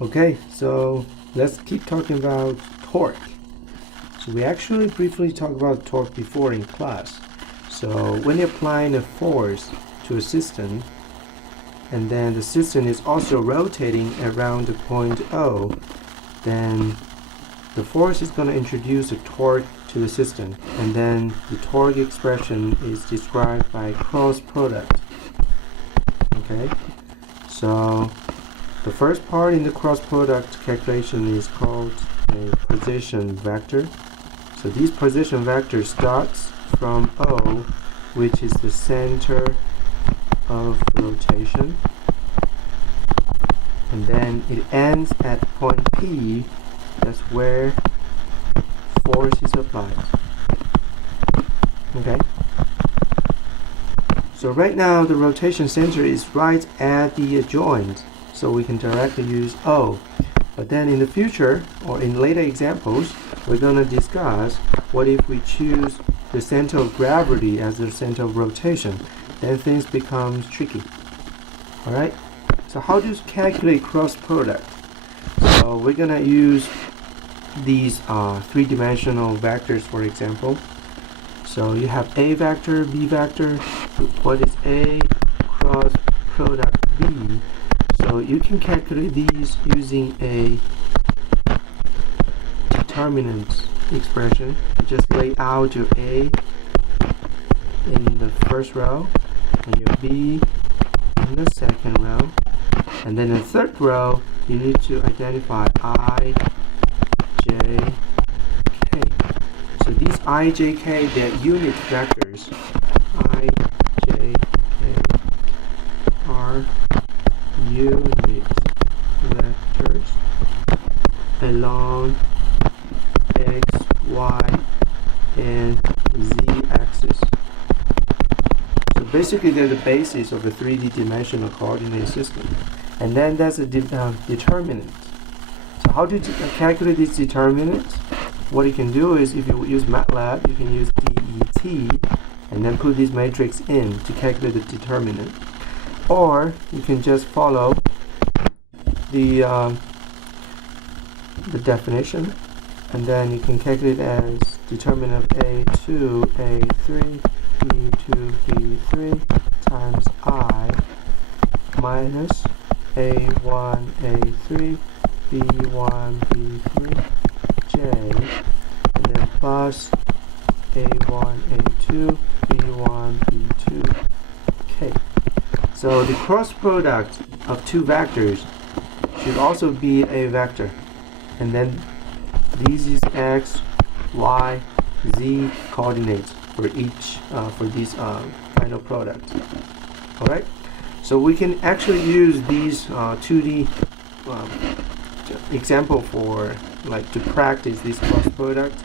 Okay, so let's keep talking about torque. So we actually briefly talked about torque before in class. So when you're applying a force to a system, and then the system is also rotating around the point O, then the force is going to introduce a torque to the system, and then the torque expression is described by cross product. Okay, so the first part in the cross product calculation is called a position vector. So this position vector starts from O, which is the center of rotation, and then it ends at point P. That's where force is applied. Okay, so right now the rotation center is right at the joint, so we can directly use O. But then in the future, or in later examples, we're going to discuss what if we choose the center of gravity as the center of rotation. Then things become tricky. Alright, so how do you calculate cross product? So we're going to use these three-dimensional vectors, for example. So you have A vector, B vector. What is A cross product B? So you can calculate these using a determinant expression. You just lay out your A in the first row and your B in the second row, and then in the third row you need to identify I, J, K. So these I, J, K, they're unit vectors. I, J, K are unit vectors along X, Y, and Z axis. So basically they're the basis of a 3D dimensional coordinate system. And then there's a determinant. So how do you calculate these determinants? What you can do is, if you use MATLAB, you can use DET and then put this matrix in to calculate the determinant. Or you can just follow the definition, and then you can calculate as determinant of A2, A3, B2, B3 times I minus A1, A3, B1, B3, J, and then plus A1, A2, B1, B2, K. So the cross product of two vectors should also be a vector, and then these is X, Y, Z coordinates for each for this final product. All right, so we can actually use these 2D example for to practice this cross product.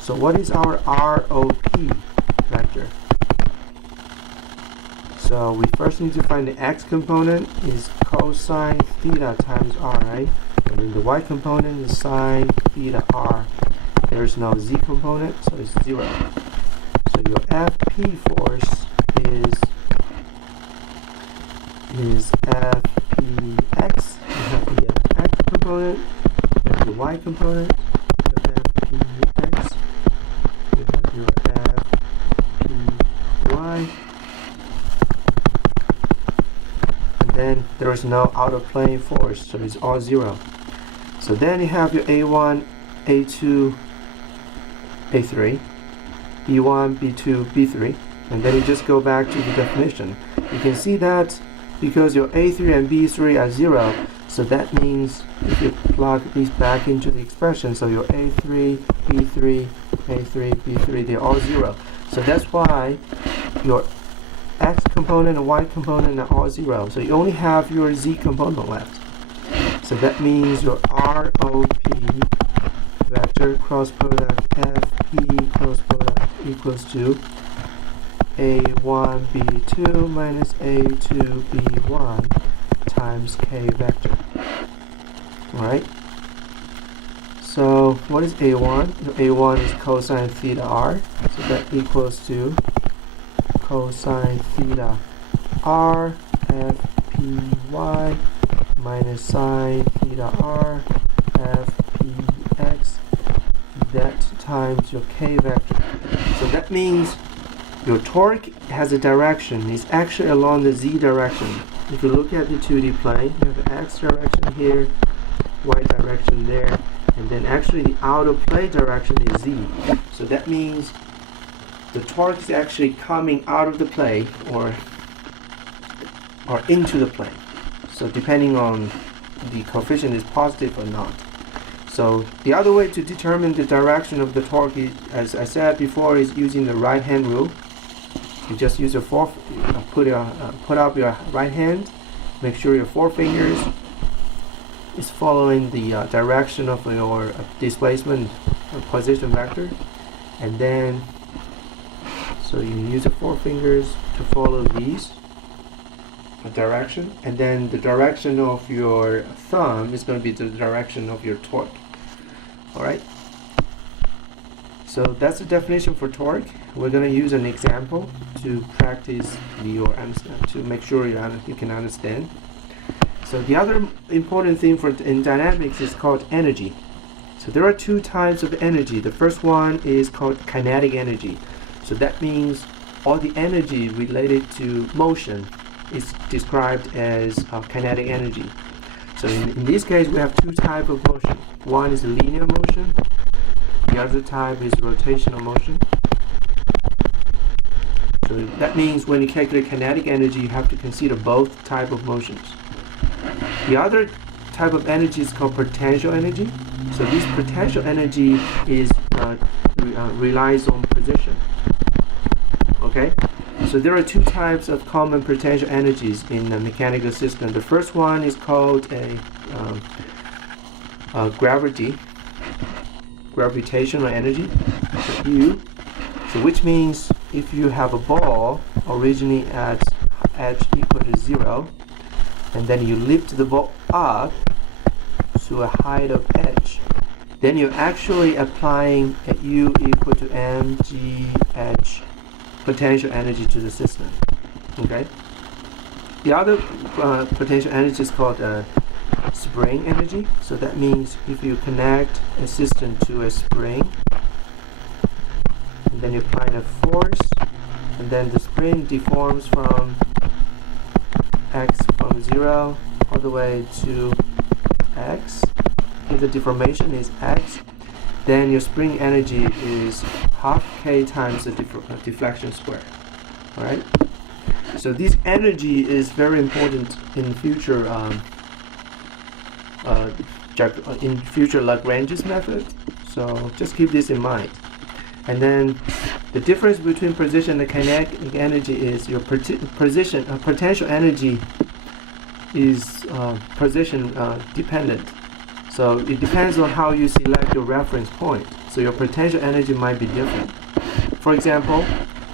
So what is our ROP vector? So we first need to find the X component is cosine theta times R, right? And then the Y component is sine theta R. There is no Z component, so it's 0. So your FP force is FPX. You have the X component, you have the Y component, your FPX, you have your FPY. Then there is no out of plane force, so it's all 0. So then you have your A1, A2, A3, B1, B2, B3, and then you just go back to the definition. You can see that because your A3 and B3 are 0, so that means if you plug these back into the expression, so your A3, B3, A3, B3, they're all 0. So that's why your X component and Y component are all 0. So you only have your Z component left. So that means your ROP vector cross product FP cross product equals to A1 B2 minus A2 B1 times K vector. Alright? So what is A1? A1 is cosine theta R. So that equals to cosine theta R FPY minus sine theta r f p x that times your k vector. So that means your torque has a direction. It's actually along the z direction. If you look at the 2D plane, you have the x direction here, y direction there, and then actually the outer plane direction is z. So that means the torque is actually coming out of the plane or into the plane. So depending on the coefficient is positive or not. So the other way to determine the direction of the torque is, as I said before, is using the right hand rule. You just use your put up your right hand, make sure your forefingers is following the direction of your displacement position vector, and then so you use your forefingers to follow these direction, and then the direction of your thumb is going to be the direction of your torque. Alright, so that's the definition for torque. We're going to use an example to practice to make sure you can understand. So the other important thing in dynamics is called energy. So there are two types of energy. The first one is called kinetic energy. So that means all the energy related to motion is described as kinetic energy. So in this case, we have two types of motion. One is linear motion. The other type is rotational motion. So that means when you calculate kinetic energy, you have to consider both types of motions. The other type of energy is called potential energy. So this potential energy is relies on position. Okay? So there are two types of common potential energies in a mechanical system. The first one is called gravitational energy, U. So which means if you have a ball originally at edge equal to 0, and then you lift the ball up to a height of h, then you're actually applying a U equal to mgh potential energy to the system. Okay. The other potential energy is called spring energy. So that means if you connect a system to a spring, and then you apply the force, and then the spring deforms from x from 0 all the way to x. If the deformation is x, then your spring energy is half k times the deflection square. Alright? So this energy is very important in future Lagrange's method. So just keep this in mind. And then the difference between position and kinetic energy is your potential energy is position dependent. So it depends on how you select your reference point. So your potential energy might be different. For example,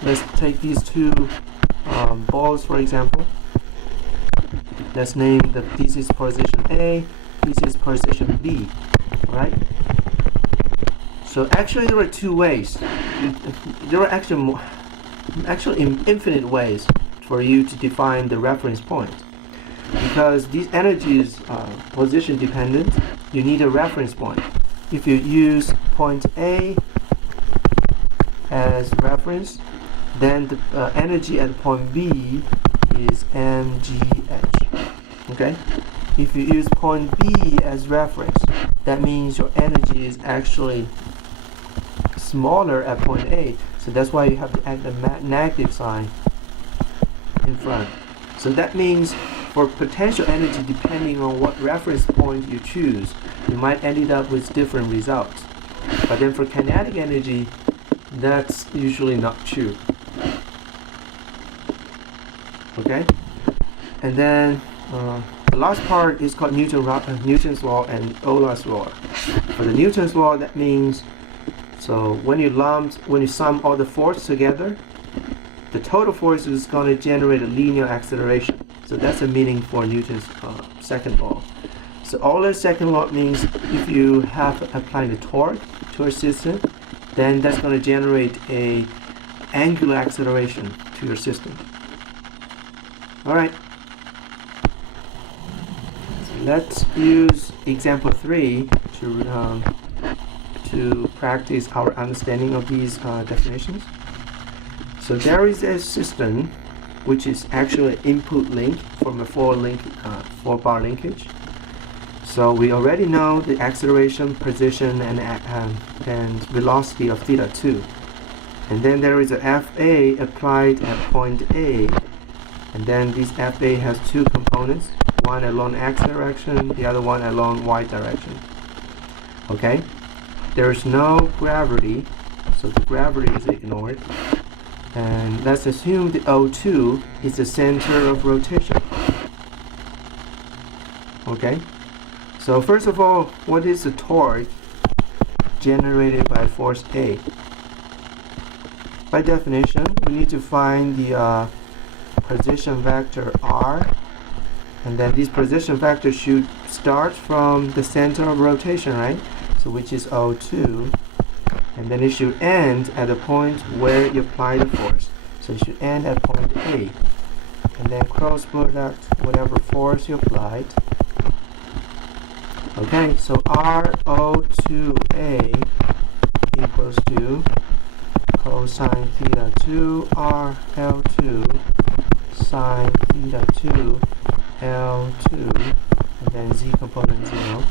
let's take these two balls, for example. Let's name this is position A, this is position B. Alright? So actually there are two ways. There are actually infinite ways for you to define the reference point. Because these energies are position dependent, you need a reference point. If you use point A as reference, then the energy at point B is mgh. Okay? If you use point B as reference, that means your energy is actually smaller at point A. So that's why you have to add the negative sign in front. So that means for potential energy, depending on what reference point you choose, you might end up with different results. But then for kinetic energy, that's usually not true. Okay? And then the last part is called Newton's law and Euler's law. For the Newton's law, that means so when you sum all the force together, the total force is going to generate a linear acceleration. So that's the meaning for Newton's second law. So Euler's second law means if you have applied the torque to a system, then that's going to generate a angular acceleration to your system. All right. let's use example 3 to practice our understanding of these definitions. So there is a system which is actually an input link from a four-bar linkage. So we already know the acceleration, position, and velocity of theta 2. And then there is a FA applied at point A. And then this FA has two components, one along X direction, the other one along Y direction. Okay? There is no gravity, so the gravity is ignored. And let's assume the O2 is the center of rotation. Okay? So first of all, what is the torque generated by force A? By definition, we need to find the position vector R, and then this position vector should start from the center of rotation, right? So which is O2, and then it should end at the point where you apply the force. So it should end at point A, and then cross product whatever force you applied. Okay, so RO2A equals to cosine theta 2 RL2 sine theta 2 L2, and then z component 0,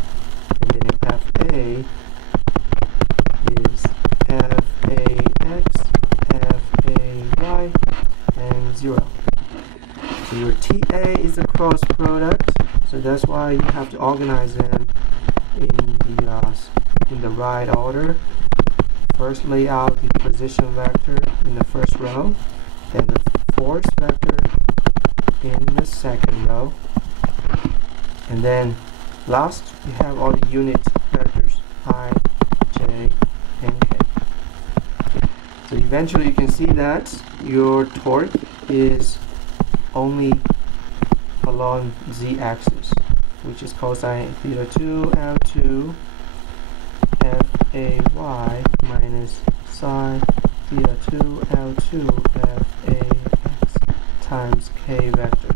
and then FA is FAX, FAY, and 0. So your TA is a cross product, so that's why you have to organize them in the right order. First lay out the position vector in the first row, then the force vector in the second row, and then last you have all the unit vectors I, J, and K. So eventually you can see that your torque is only along z-axis, which is cosine theta 2 L2 FAY minus sine theta 2 L2 FAX times K vector.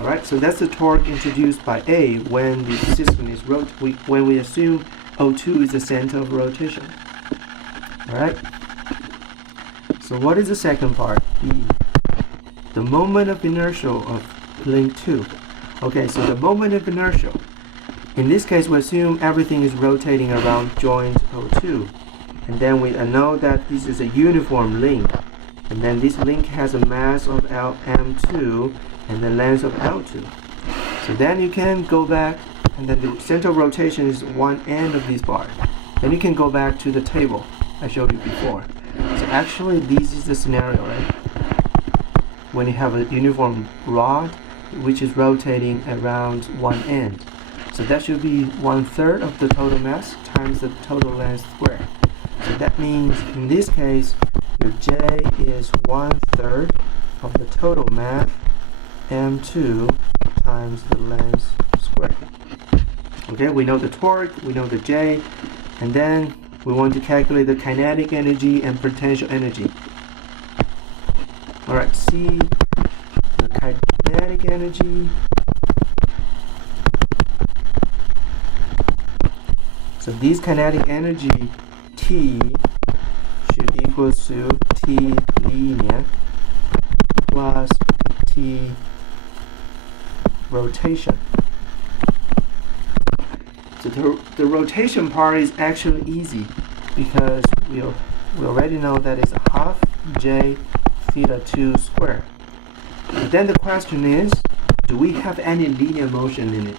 Alright, so that's the torque introduced by A when the system is when we assume O2 is the center of rotation. Alright, so what is the second part? B. The moment of inertia of link 2. Okay, so the moment of inertia. In this case, we assume everything is rotating around joint O2. And then we know that this is a uniform link. And then this link has a mass of M2 and the length of L2. So then you can go back, and then the center of rotation is one end of this bar. Then you can go back to the table I showed you before. So actually, this is the scenario, right? When you have a uniform rod which is rotating around one end. So that should be 1/3 of the total mass times the total length squared. So that means in this case, your J is 1/3 of the total mass M2 times the length squared. Okay, we know the torque, we know the J, and then we want to calculate the kinetic energy and potential energy. Alright, see the kinetic energy. So this kinetic energy T should equal to T linear plus T rotation. So the rotation part is actually easy because we already know that it's half J theta 2 squared. But then the question is, do we have any linear motion in it?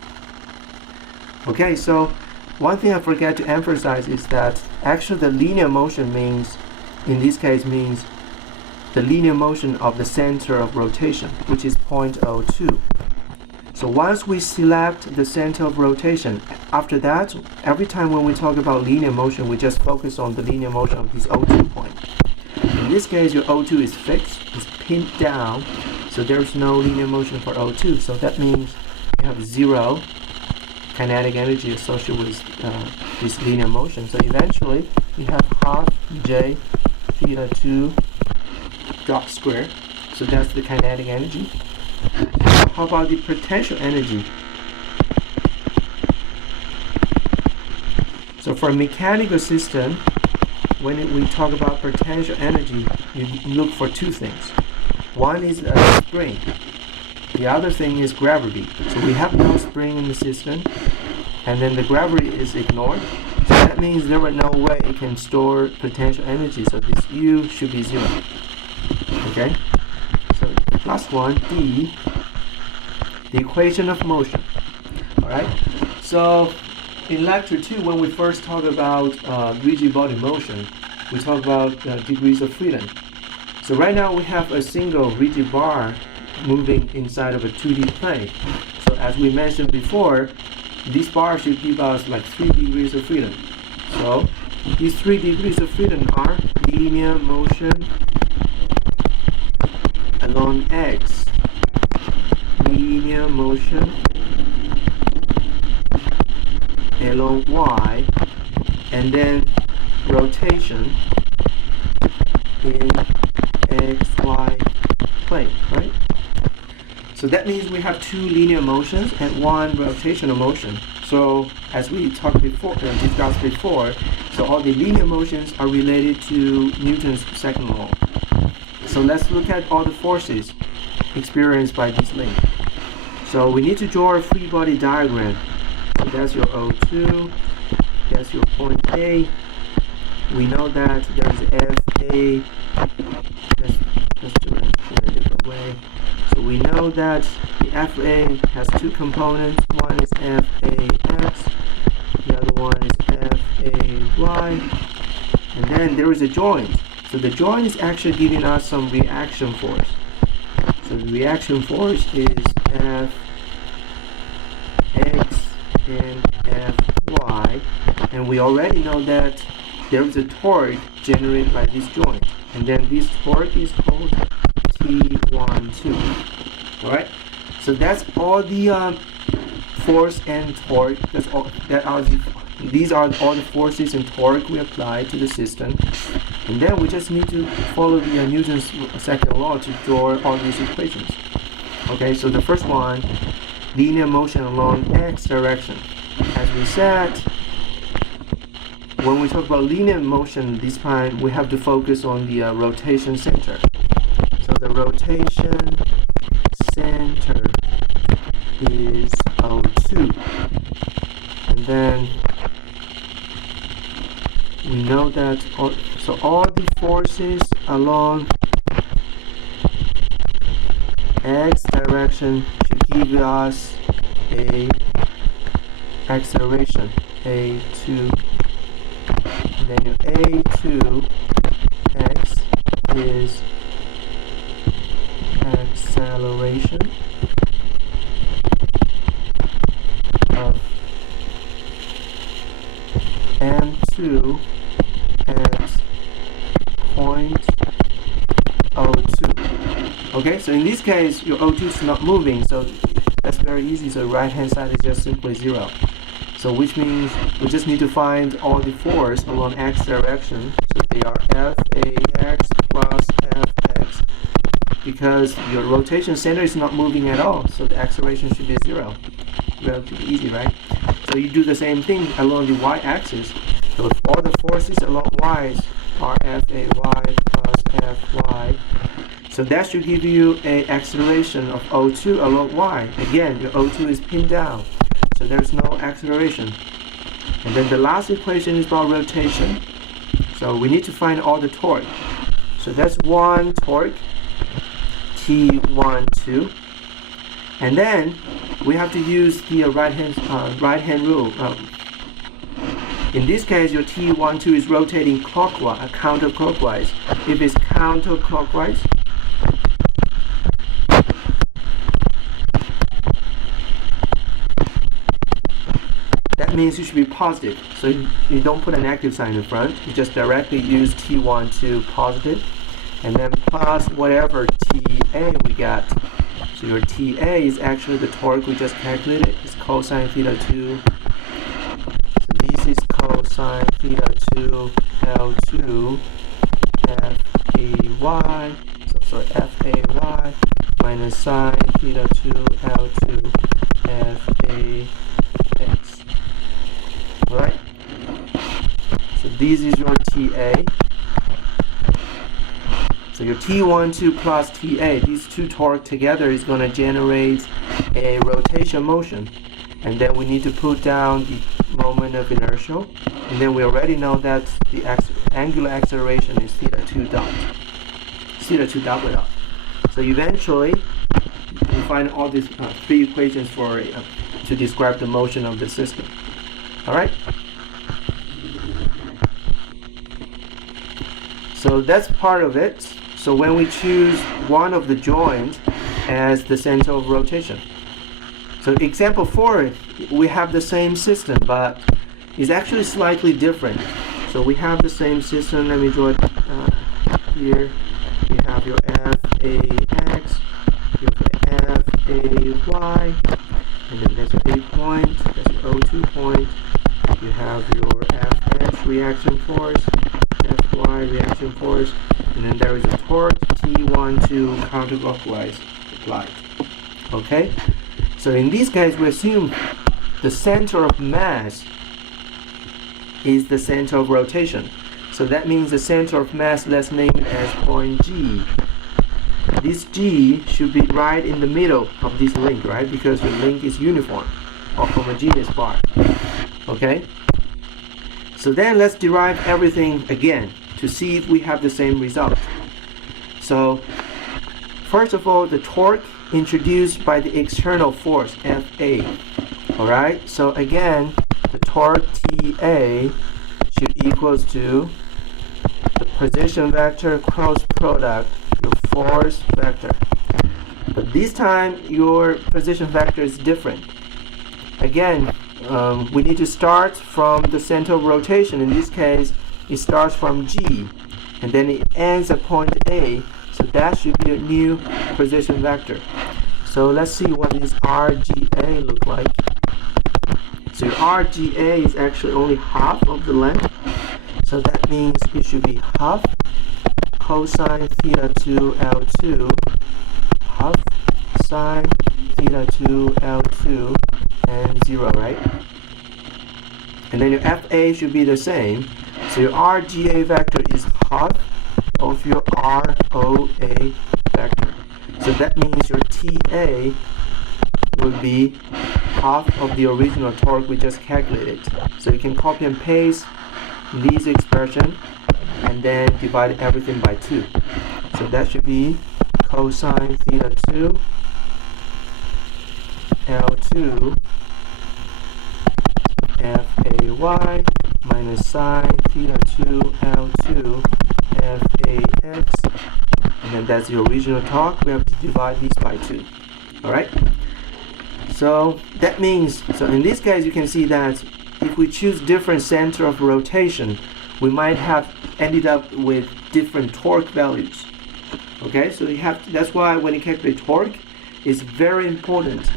Okay, so one thing I forgot to emphasize is that actually the linear motion means, in this case, means the linear motion of the center of rotation, which is point O2. So once we select the center of rotation, after that, every time when we talk about linear motion, we just focus on the linear motion of this O2 point. In this case, your O2 is fixed, it's pinned down, so there's no linear motion for O2. So that means you have zero kinetic energy associated with this linear motion. So eventually, we have half J theta 2 dot squared. So that's the kinetic energy. How about the potential energy? So for a mechanical system, when we talk about potential energy, you look for two things. One is a spring. The other thing is gravity. So we have no spring in the system, and then the gravity is ignored. So that means there is no way it can store potential energy. So this U should be 0. Okay? So last one, D, the equation of motion. Alright? So in lecture 2, when we first talk about rigid body motion, we talk about degrees of freedom. So right now we have a single rigid bar moving inside of a 2D plane. So as we mentioned before, this bar should give us like 3 degrees of freedom. So these 3 degrees of freedom are linear motion along X, linear motion along Y, and then rotation in XY plane, right? So that means we have 2 linear motions and 1 rotational motion. So as we talked before, discussed before, so all the linear motions are related to Newton's second law. So let's look at all the forces experienced by this link. So we need to draw a free body diagram. So that's your O2, that's your point A. We know that there's FA. Let's do it in a different way. So we know that the FA has 2 components. One is FAX, the other one is FAY, and then there is a joint. So the joint is actually giving us some reaction force. So the reaction force is Fx and Fy, and we already know that there is a torque generated by this joint, and then this torque is called T12. Alright, so that's all the force and torque. These are all the forces and torque we apply to the system, and then we just need to follow the Newton's second law to draw all these equations. Okay, so the first one, linear motion along X direction. As we said, when we talk about linear motion this time, we have to focus on the rotation center. So the rotation center is O2, and then we know that all the forces along X direction should give us a acceleration A2, and then your A2 X is acceleration of M2 at point O2. Okay, so in this case, your O2 is not moving, so that's very easy. So the right hand side is just simply 0. So which means we just need to find all the force along X direction. So they are FAX plus FX, because your rotation center is not moving at all, so the acceleration should be 0. Relatively easy, right? So you do the same thing along the y-axis. So if all the forces along y are FAY plus FY, so that should give you an acceleration of O2 along y. Again, your O2 is pinned down, so there's no acceleration. And then the last equation is about rotation. So we need to find all the torque. So that's one torque, T12. And then we have to use the right hand rule. In this case, your T12 is rotating clockwise, counterclockwise. If it's counterclockwise, that means you should be positive. So you don't put an active sign in front. You just directly use T12 positive, and then plus whatever TA we got. So your TA is actually the torque we just calculated. It's cosine theta 2. So this is cosine theta 2 L2 FAY. So sorry, FAY minus sine theta 2 L2 FAX. Alright? this is your TA. So your T12 plus TA, these two torque together is going to generate a rotation motion. And then we need to put down the moment of inertia. And then we already know that the angular acceleration is theta 2 dot. Theta 2 dot dot. So eventually, we find all these three equations for to describe the motion of the system. All right. So that's part of it. So when we choose one of the joints as the center of rotation. So example 4, we have the same system, but it's actually slightly different. So we have the same system. Let me draw it here. You have your FAX, your FAY, and then there's a point, that's your O2 point. You have your FX reaction force, FY reaction force, and then there is a torque T12 counterclockwise applied. Okay? So in this case, we assume the center of mass is the center of rotation. So that means the center of mass, let's name it as point G. This G should be right in the middle of this link, right? Because the link is uniform or homogeneous bar. Okay? So then let's derive everything again to see if we have the same result. So first of all, the torque introduced by the external force Fa. Alright, so again, the torque TA should equals to the position vector cross product, your force vector. But this time, your position vector is different. Again, we need to start from the center of rotation. In this case, it starts from G, and then it ends at point A. So that should be a new position vector. So let's see what this RGA look like. So your RGA is actually only half of the length. So that means it should be half cosine theta 2 L2, half sine theta 2 L2, and 0, right? And then your FA should be the same. So your RGA vector is half of your ROA vector. So that means your TA will be half of the original torque we just calculated. So you can copy and paste this expression and then divide everything by 2. So that should be cosine theta 2 L2 FAY minus sine theta 2 L2 FAX, and then that's the original torque. We have to divide these by 2. Alright? So that means, so in this case you can see that if we choose different center of rotation, we might have ended up with different torque values. Okay, so you have to, that's why when you calculate torque, it's very important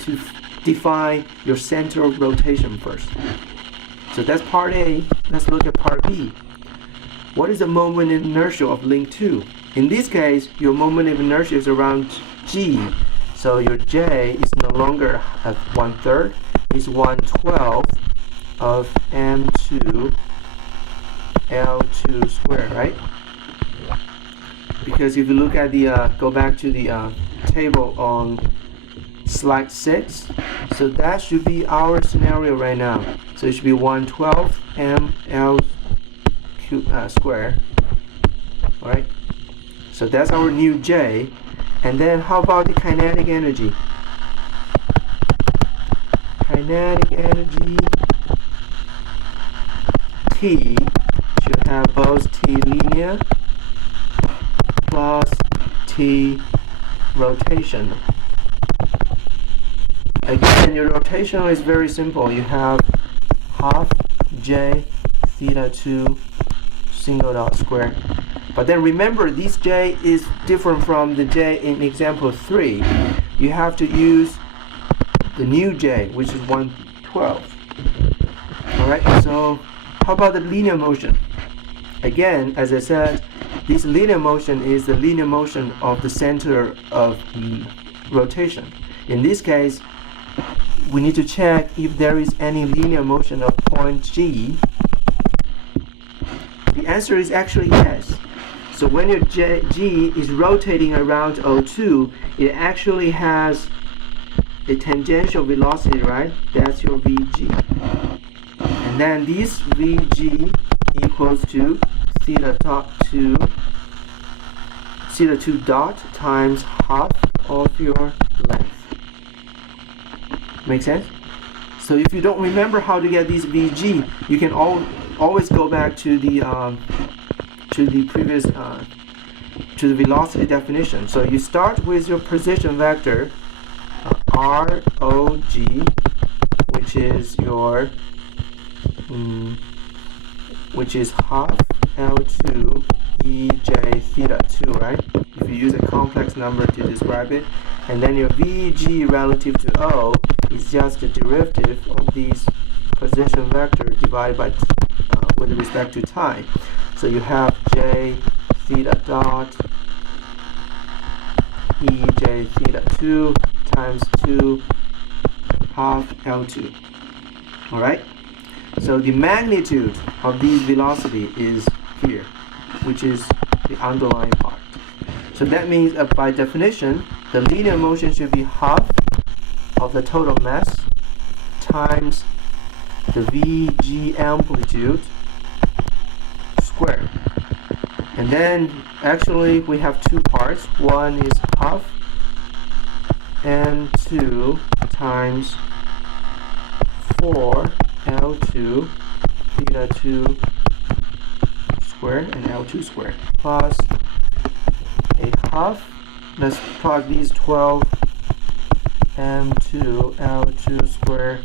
to define your center of rotation first. So that's part A. Let's look at part B. What is the moment of inertia of link 2? In this case, your moment of inertia is around G. So your J is no longer at 1/3, it's 1/12 of M2 L2 squared, right? Because if you look at the, go back to the table on slide 6, so that should be our scenario right now. So it should be 1/12 mL squared, alright? So that's our new J. And then how about the kinetic energy? Kinetic energy T should have both T linear plus T rotation. Again, your rotational is very simple. You have half J theta 2 single dot square. But then remember, this J is different from the J in example 3. You have to use the new J, which is 1/12. Alright, so how about the linear motion? Again, as I said, this linear motion is the linear motion of the center of rotation. In this case, we need to check if there is any linear motion of point G answer is actually yes. So when your G is rotating around O2, it actually has a tangential velocity, right? That's your Vg. And then this Vg equals to theta 2 dot times half of your length. Make sense? So if you don't remember how to get this Vg, you can always go back to the previous to the velocity definition. So you start with your position vector ROG, which is your which is half L2 EJ theta 2, right? If you use a complex number to describe it, and then your Vg relative to O is just the derivative of this position vector divided by with respect to time. So you have J theta dot EJ theta 2 times 2 half L2. All right. So the magnitude of this velocity is here, which is the underlying part. So that means by definition, the linear motion should be half of the total mass times the Vg amplitude squared. And then actually we have two parts. One is half m2 times 4 L2 theta 2 squared and L2 squared plus a half. Let's plug these 12 m2 L2 squared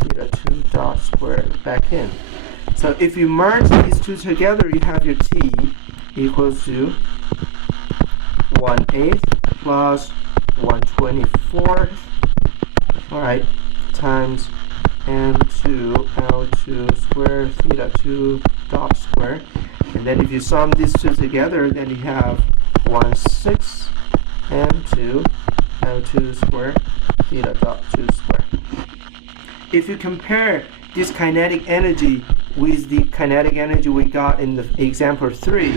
theta 2 dot squared back in. So if you merge these two together, you have your T equals to 1/8 plus 1/24, all right, times m2 L2 squared theta 2 dot squared. And then if you sum these two together, then you have 1/6 m2 L2 squared theta dot 2 squared. If you compare this kinetic energy with the kinetic energy we got in the example 3,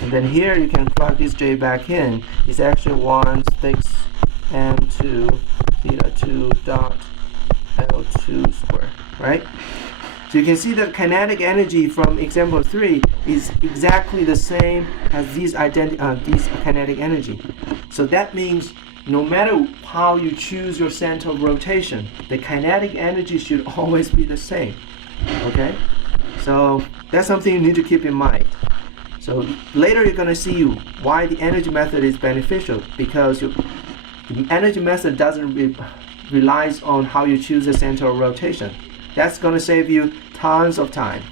and then here you can plug this J back in, it's actually 1/6 m2 theta 2 dot L2 squared, right? So you can see that kinetic energy from example 3 is exactly the same as this kinetic energy. So that means no matter how you choose your center of rotation, the kinetic energy should always be the same. Okay? So that's something you need to keep in mind. So later you're going to see why the energy method is beneficial, because the energy method doesn't relies on how you choose the center of rotation. That's going to save you tons of time.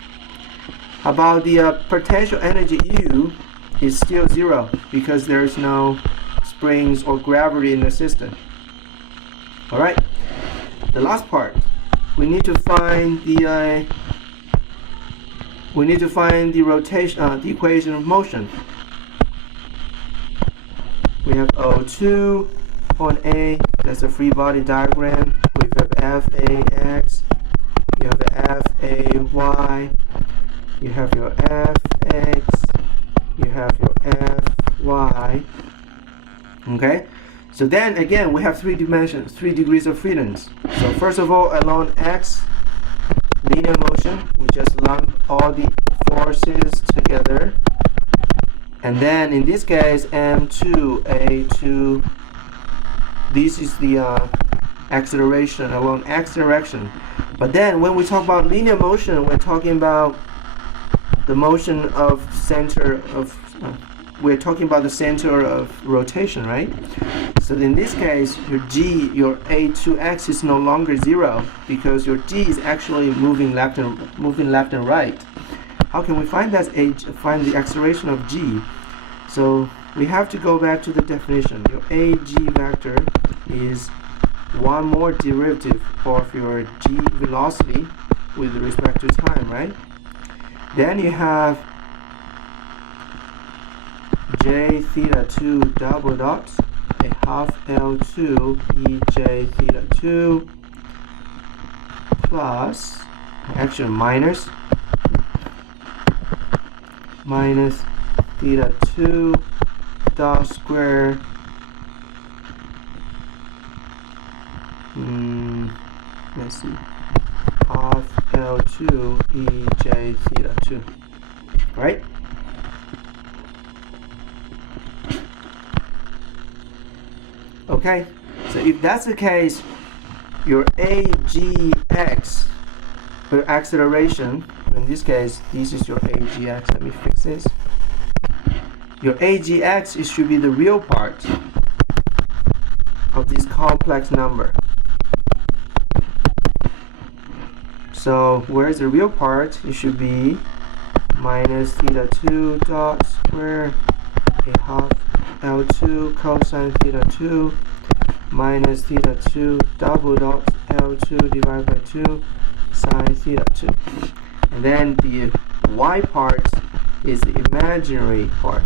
About the potential energy U is still 0 because there is no springs or gravity in the system. All right. The last part, we need to find the rotation, the equation of motion. We have O2 on A. That's a free body diagram. We have FAX. You have the FAY. You have your Fx. You have your Fy. Okay. So then again, we have 3 dimensions, 3 degrees of freedom. So first of all, along X, linear motion, we just lump all the forces together. And then in this case, M2, A2, this is the acceleration along X direction. But then when we talk about linear motion, we're talking about the motion of center of, we're talking about the center of rotation, right? So in this case, your G, your A2X is no longer 0 because your G is actually moving left and right. How can we find that find the acceleration of G? So we have to go back to the definition. Your AG vector is one more derivative of your G velocity with respect to time, right? Then you have J theta 2 double dot a half L2 EJ theta 2 plus, actually minus minus theta 2 dot square let's see, half L2 EJ theta 2, right? Okay, so if that's the case, your AGX, or acceleration, in this case, this is your AGX. Let me fix this. Your AGX, it should be the real part of this complex number. So where's the real part? It should be minus theta 2 dot square a half L2 cosine theta 2 minus theta 2 double dot L2 divided by 2 sine theta 2. And then the y part is the imaginary part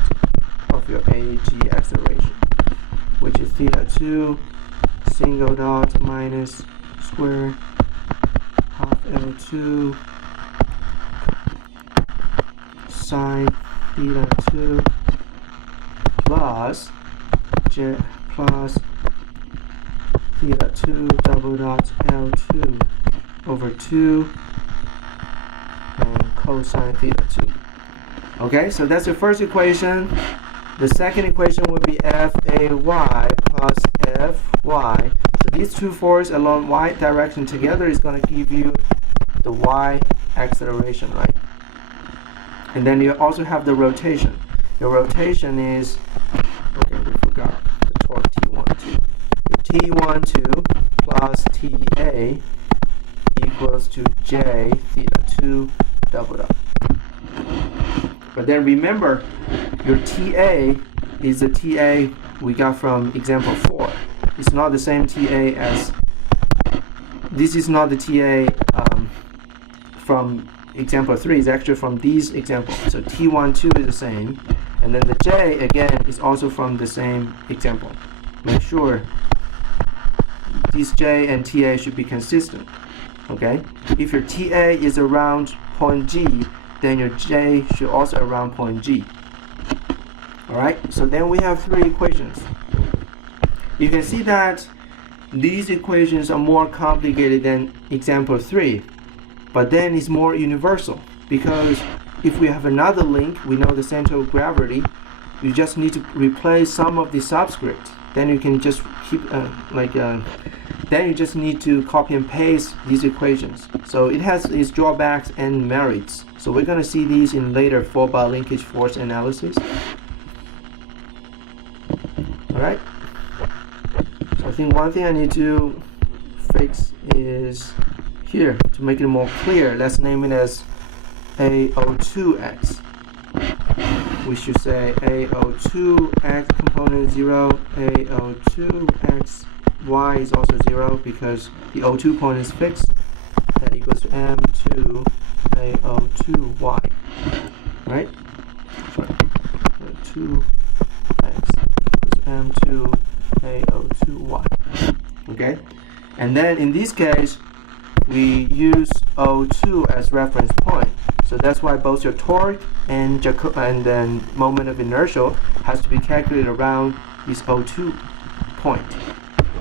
of your AG acceleration, which is theta 2 single dot minus square half L2 sine theta 2 plus j plus theta 2 double dot L2 over 2 and cosine theta 2. Okay, so that's the first equation. The second equation would be Fay plus Fy. So these two forces along y direction together is going to give you the y acceleration, right? And then you also have the rotation. Your rotation is, okay, we forgot the torque T12. T12 plus TA equals to J theta 2 double dot. But then remember, your TA is the TA we got from example 4. It's not the same TA as, this is not the TA from example 3. It's actually from these examples. So T12 is the same. And then the J, again, is also from the same example. Make sure these J and TA should be consistent. Okay? If your TA is around point G, then your J should also around point G. Alright? So then we have three equations. You can see that these equations are more complicated than example 3, but then it's more universal, because if we have another link, we know the center of gravity, you just need to replace some of the subscript. Then you can just keep then you just need to copy and paste these equations. So it has its drawbacks and merits. So we're going to see these in later 4-bar linkage force analysis. Alright? So I think one thing I need to fix is here, to make it more clear, let's name it as AO2x. We should say AO2x component 0, AO2x y is also 0 because the O2 point is fixed. That equals to M2 AO2y. Right? Sorry. 2x equals M2 AO2y. Okay? And then in this case, we use O2 as reference point. So that's why both your torque and then moment of inertia has to be calculated around this O2 point.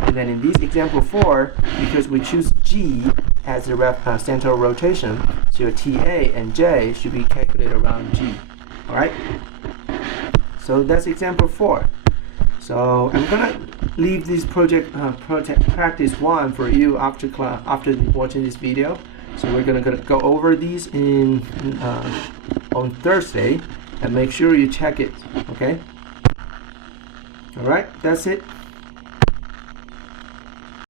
And then in this example 4, because we choose G as the center of rotation, so your TA and J should be calculated around G. Alright? So that's example 4. So I'm gonna leave this project practice 1 for you after watching this video. So we're gonna go over these on Thursday, and make sure you check it. Okay? Alright, that's it.